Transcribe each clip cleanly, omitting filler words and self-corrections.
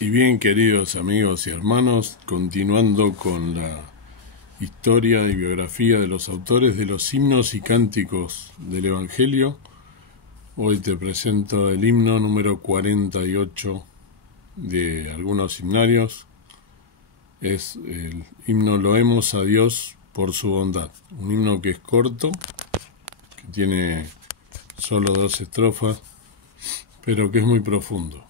Y bien, queridos amigos y hermanos, continuando con la historia y biografía de los autores de los himnos y cánticos del Evangelio, hoy te presento el himno número 48 de algunos himnarios. Es el himno Loemos a Dios por su bondad, un himno que es corto, que tiene solo 2 estrofas, pero que es muy profundo.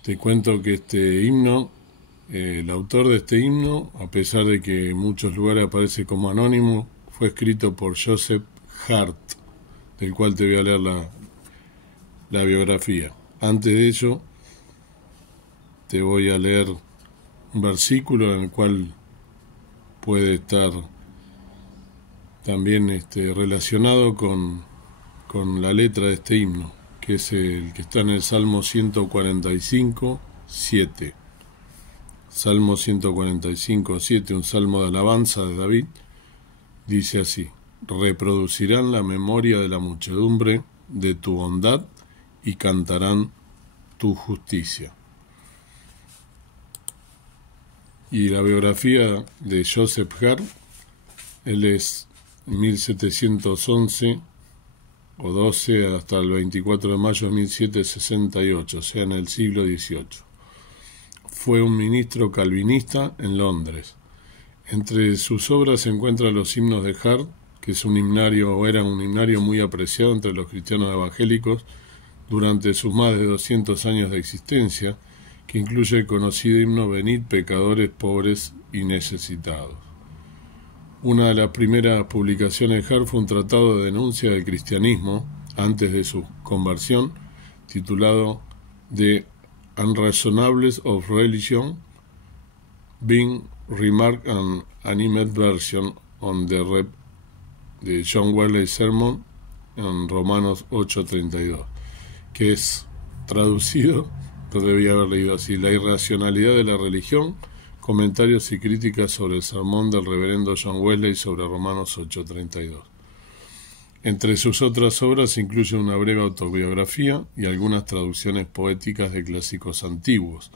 Te cuento que este himno, el autor de este himno, a pesar de que en muchos lugares aparece como anónimo, fue escrito por Joseph Hart, del cual te voy a leer la biografía. Antes de ello, te voy a leer un versículo en el cual puede estar también relacionado con la letra de este himno, que es el que está en el Salmo 145, 7. Salmo 145, 7, un salmo de alabanza de David, dice así: reproducirán la memoria de la muchedumbre de tu bondad y cantarán tu justicia. Y la biografía de Joseph Hart, él es 1711 o 12 hasta el 24 de mayo de 1768, o sea, en el siglo XVIII. Fue un ministro calvinista en Londres. Entre sus obras se encuentran los himnos de Hart, que es un himnario, o era un himnario muy apreciado entre los cristianos evangélicos durante sus más de 200 años de existencia, que incluye el conocido himno Venid pecadores pobres y necesitados. Una de las primeras publicaciones de Hart fue un tratado de denuncia del cristianismo antes de su conversión, titulado The Unreasonableness of Religion, being remarked an animated version on the rep de John Wesley's sermon en Romanos 8:32, que es traducido, lo debía haber leído así: la irracionalidad de la religión, comentarios y críticas sobre el sermón del reverendo John Wesley sobre Romanos 8:32. Entre sus otras obras se incluye una breve autobiografía y algunas traducciones poéticas de clásicos antiguos.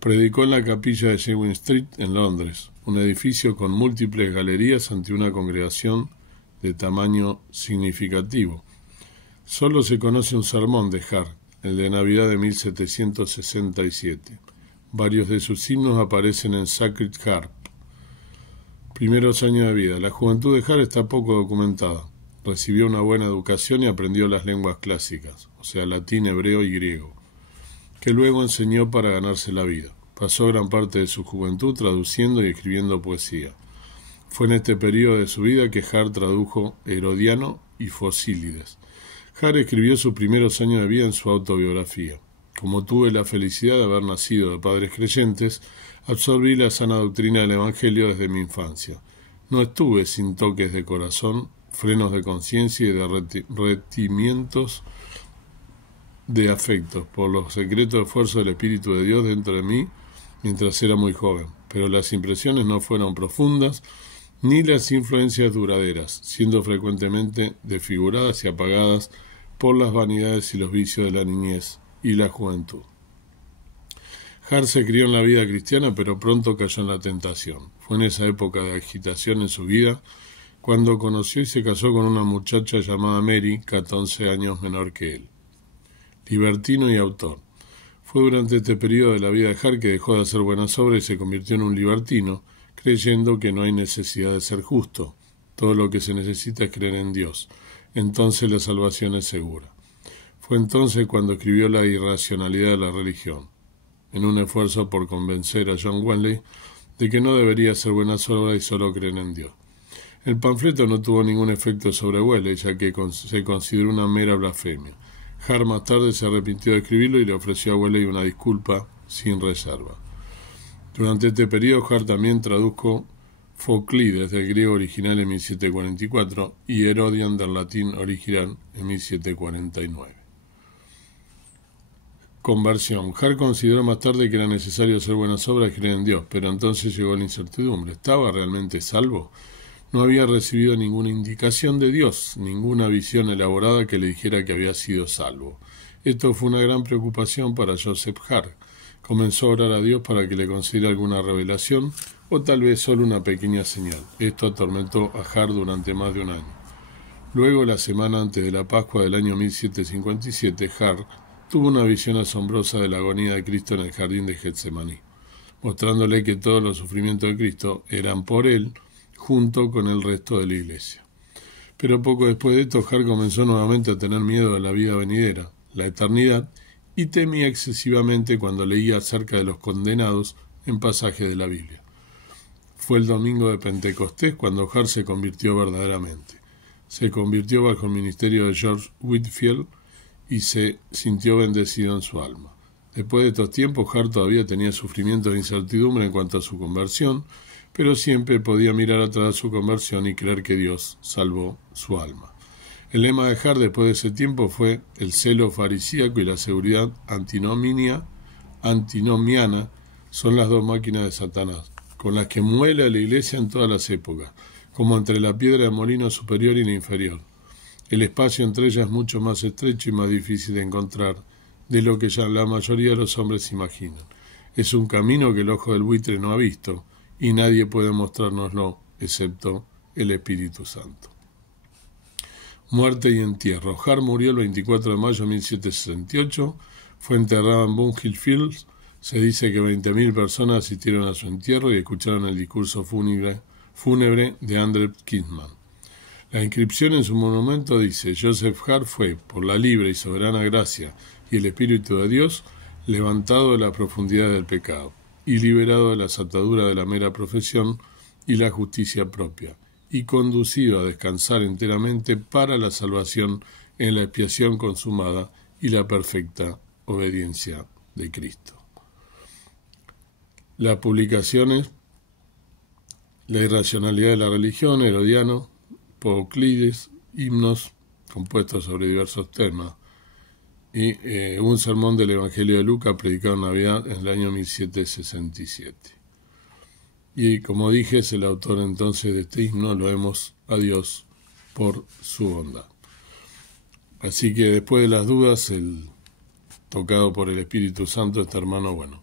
Predicó en la capilla de Jewin Street en Londres, un edificio con múltiples galerías ante una congregación de tamaño significativo. Solo se conoce un sermón de Hart, el de Navidad de 1767. Varios de sus himnos aparecen en Sacred Harp. Primeros años de vida. La juventud de Hart está poco documentada. Recibió una buena educación y aprendió las lenguas clásicas, o sea, latín, hebreo y griego, que luego enseñó para ganarse la vida. Pasó gran parte de su juventud traduciendo y escribiendo poesía. Fue en este periodo de su vida que Hart tradujo Herodiano y Fosílides. Hart escribió sus primeros años de vida en su autobiografía. Como tuve la felicidad de haber nacido de padres creyentes, absorbí la sana doctrina del Evangelio desde mi infancia. No estuve sin toques de corazón, frenos de conciencia y derretimientos de afectos por los secretos esfuerzos del Espíritu de Dios dentro de mí mientras era muy joven, pero las impresiones no fueron profundas ni las influencias duraderas, siendo frecuentemente desfiguradas y apagadas por las vanidades y los vicios de la niñez y la juventud. Hart se crió en la vida cristiana, pero pronto cayó en la tentación. Fue en esa época de agitación en su vida cuando conoció y se casó con una muchacha llamada Mary, 14 años menor que él. Libertino y autor. Fue durante este periodo de la vida de Hart que dejó de hacer buenas obras y se convirtió en un libertino, creyendo que no hay necesidad de ser justo. Todo lo que se necesita es creer en Dios. Entonces la salvación es segura. Fue entonces cuando escribió La irracionalidad de la religión, en un esfuerzo por convencer a John Wesley de que no debería hacer buenas obras y solo creer en Dios. El panfleto no tuvo ningún efecto sobre Wesley, ya que se consideró una mera blasfemia. Hart más tarde se arrepintió de escribirlo y le ofreció a Wesley una disculpa sin reserva. Durante este periodo, Hart también tradujo Foclides del griego original en 1744 y Herodian del latín original en 1749. Conversión. Hart consideró más tarde que era necesario hacer buenas obras y creer en Dios, pero entonces llegó la incertidumbre. ¿Estaba realmente salvo? No había recibido ninguna indicación de Dios, ninguna visión elaborada que le dijera que había sido salvo. Esto fue una gran preocupación para Joseph Hart. Comenzó a orar a Dios para que le concediera alguna revelación o tal vez solo una pequeña señal. Esto atormentó a Har durante más de un año. Luego, la semana antes de la Pascua del año 1757, Har tuvo una visión asombrosa de la agonía de Cristo en el jardín de Getsemaní, mostrándole que todos los sufrimientos de Cristo eran por él, junto con el resto de la iglesia. Pero poco después de esto, Har comenzó nuevamente a tener miedo de la vida venidera, la eternidad, y temía excesivamente cuando leía acerca de los condenados en pasajes de la Biblia. Fue el domingo de Pentecostés cuando Har se convirtió verdaderamente. Se convirtió bajo el ministerio de George Whitefield y se sintió bendecido en su alma. Después de estos tiempos, Har todavía tenía sufrimientos de incertidumbre en cuanto a su conversión, pero siempre podía mirar atrás de su conversión y creer que Dios salvó su alma. El lema de Har después de ese tiempo fue: el celo farisíaco y la seguridad antinomiana son las dos máquinas de Satanás, con las que muele a la iglesia en todas las épocas, como entre la piedra de molino superior y la inferior. El espacio entre ellas es mucho más estrecho y más difícil de encontrar de lo que ya la mayoría de los hombres imaginan. Es un camino que el ojo del buitre no ha visto, y nadie puede mostrárnoslo excepto el Espíritu Santo. Muerte y entierro. Har murió el 24 de mayo de 1768, fue enterrado en Bunhill Fields. Se dice que 20.000 personas asistieron a su entierro y escucharon el discurso fúnebre de Andrew Kidman. La inscripción en su monumento dice: Joseph Har fue, por la libre y soberana gracia y el Espíritu de Dios, levantado de la profundidad del pecado y liberado de las ataduras de la mera profesión y la justicia propia, y conducido a descansar enteramente para la salvación en la expiación consumada y la perfecta obediencia de Cristo. Las publicaciones: La irracionalidad de la religión, Herodiano, Euclides, himnos compuestos sobre diversos temas, y un sermón del Evangelio de Lucas predicado en Navidad en el año 1767. Y como dije, es el autor entonces de este himno: loemos a Dios por su bondad. Así que después de las dudas, tocado por el Espíritu Santo, este hermano,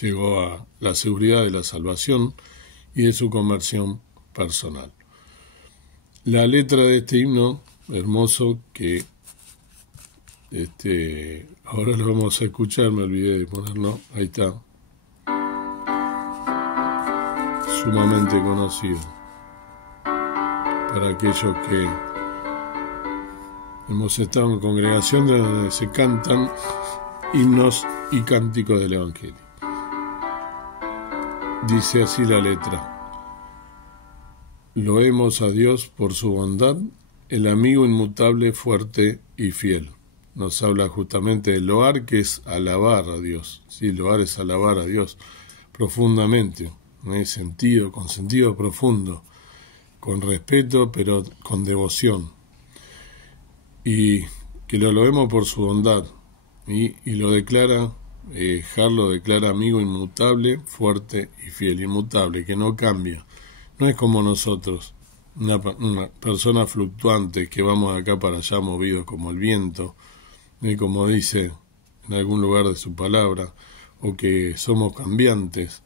llegó a la seguridad de la salvación y de su conversión personal. La letra de este himno hermoso, que ahora lo vamos a escuchar, me olvidé de ponerlo, ahí está, sumamente conocido para aquellos que hemos estado en congregación donde se cantan himnos y cánticos del Evangelio. Dice así la letra: loemos a Dios por su bondad, el amigo inmutable, fuerte y fiel. Nos habla justamente de loar, que es alabar a Dios. Sí, loar es alabar a Dios profundamente, con sentido profundo, con respeto, pero con devoción. Y que lo loemos por su bondad. Y lo declara, Har lo declara amigo inmutable, fuerte y fiel. Inmutable, que no cambia. No es como nosotros, una persona fluctuante que vamos de acá para allá movidos como el viento, y como dice en algún lugar de su palabra, o que somos cambiantes,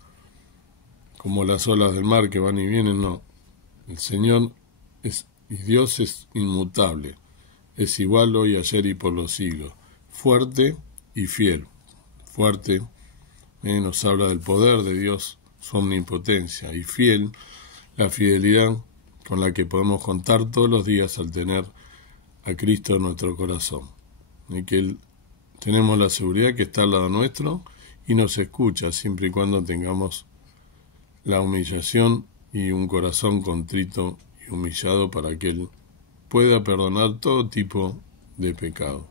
como las olas del mar que van y vienen. No, el Señor y Dios es inmutable, es igual hoy, ayer y por los siglos, fuerte y fiel. Fuerte nos habla del poder de Dios, su omnipotencia, y fiel, la fidelidad con la que podemos contar todos los días al tener a Cristo en nuestro corazón, y que tenemos la seguridad que está al lado nuestro y nos escucha siempre y cuando tengamos la humillación y un corazón contrito y humillado para que Él pueda perdonar todo tipo de pecado.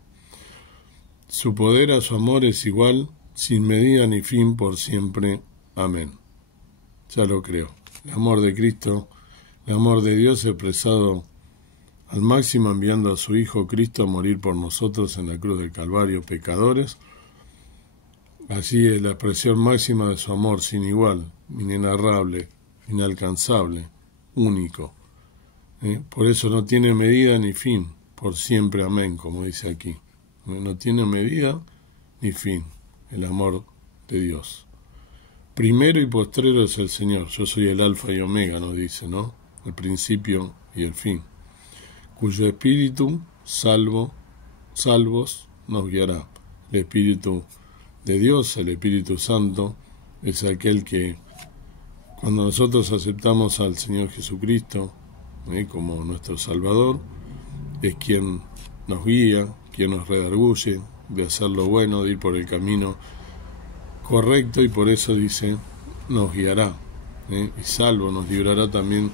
Su poder a su amor es igual, sin medida ni fin, por siempre. Amén. Ya lo creo. El amor de Cristo, el amor de Dios expresado al máximo, enviando a su Hijo Cristo a morir por nosotros en la cruz del Calvario, pecadores. Así es la expresión máxima de su amor, sin igual, inenarrable, inalcanzable, único. Por eso no tiene medida ni fin, por siempre. Amén, como dice aquí. No tiene medida ni fin el amor de Dios. Primero y postrero es el Señor. Yo soy el alfa y omega, nos dice, ¿no? El principio y el fin. Cuyo espíritu, salvos, nos guiará. El Espíritu de Dios, el Espíritu Santo, es aquel que, cuando nosotros aceptamos al Señor Jesucristo como nuestro Salvador, es quien nos guía, quien nos redarguye de hacer lo bueno, de ir por el camino correcto, y por eso dice, nos guiará, y salvo, nos librará también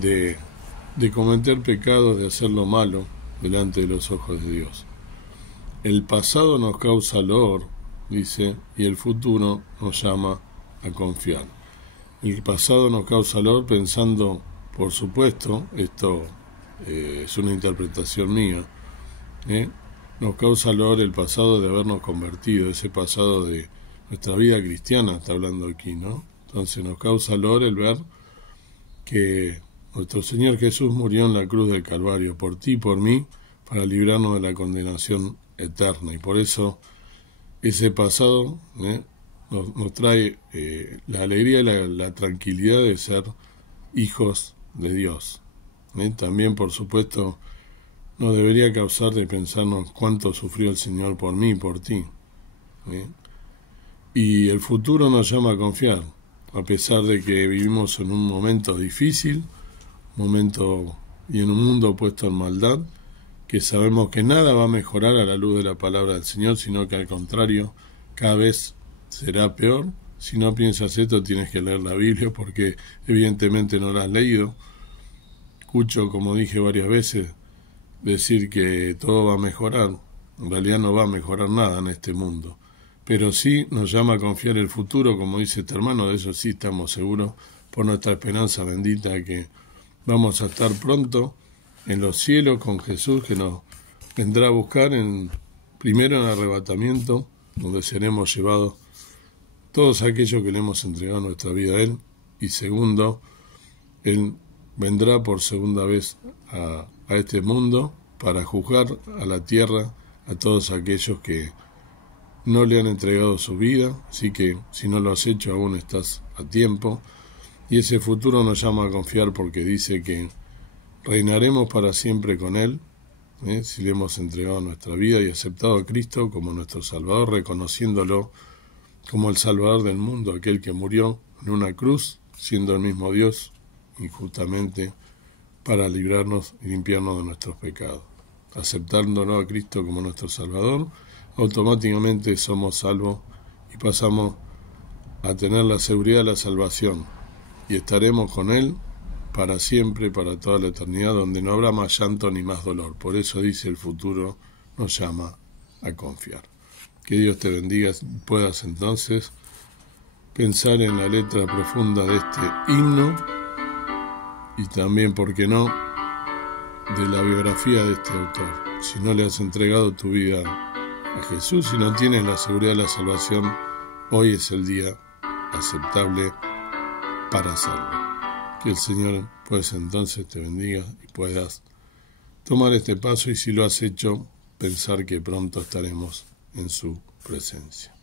de cometer pecados, de hacer lo malo delante de los ojos de Dios. El pasado nos causa dolor, dice, y el futuro nos llama a confiar. El pasado nos causa dolor pensando, por supuesto, esto es una interpretación mía, nos causa dolor el pasado de habernos convertido, ese pasado de nuestra vida cristiana, está hablando aquí, ¿no? Entonces nos causa dolor el ver que nuestro Señor Jesús murió en la cruz del Calvario, por ti y por mí, para librarnos de la condenación eterna, y por eso ese pasado nos trae la alegría y la tranquilidad de ser hijos de Dios. También, por supuesto, nos debería causar de pensarnos cuánto sufrió el Señor por mí y por ti. Y el futuro nos llama a confiar, a pesar de que vivimos en un momento difícil, y en un mundo puesto en maldad, que sabemos que nada va a mejorar a la luz de la palabra del Señor, sino que al contrario, cada vez será peor. Si no piensas esto, tienes que leer la Biblia, porque evidentemente no la has leído. Escucho, como dije varias veces, decir que todo va a mejorar. En realidad no va a mejorar nada en este mundo, pero sí nos llama a confiar el futuro, como dice este hermano, de eso sí estamos seguros, por nuestra esperanza bendita, que vamos a estar pronto en los cielos con Jesús, que nos vendrá a buscar primero en el arrebatamiento, donde seremos llevados todos aquellos que le hemos entregado nuestra vida a Él, y segundo, Él vendrá por segunda vez a este mundo para juzgar a la tierra a todos aquellos que no le han entregado su vida, así que si no lo has hecho aún estás a tiempo, y ese futuro nos llama a confiar porque dice que reinaremos para siempre con Él, si le hemos entregado nuestra vida y aceptado a Cristo como nuestro Salvador, reconociéndolo como el Salvador del mundo, aquel que murió en una cruz, siendo el mismo Dios, injustamente, para librarnos y limpiarnos de nuestros pecados. Aceptándolo a Cristo como nuestro Salvador, automáticamente somos salvos y pasamos a tener la seguridad de la salvación, y estaremos con Él para siempre, para toda la eternidad, donde no habrá más llanto ni más dolor. Por eso dice, el futuro nos llama a confiar. Que Dios te bendiga, puedas entonces pensar en la letra profunda de este himno, y también, ¿por qué no?, de la biografía de este autor. Si no le has entregado tu vida a Jesús, si no tienes la seguridad de la salvación, hoy es el día aceptable para hacerlo. Que el Señor pues entonces te bendiga y puedas tomar este paso, y si lo has hecho, pensar que pronto estaremos en su presencia.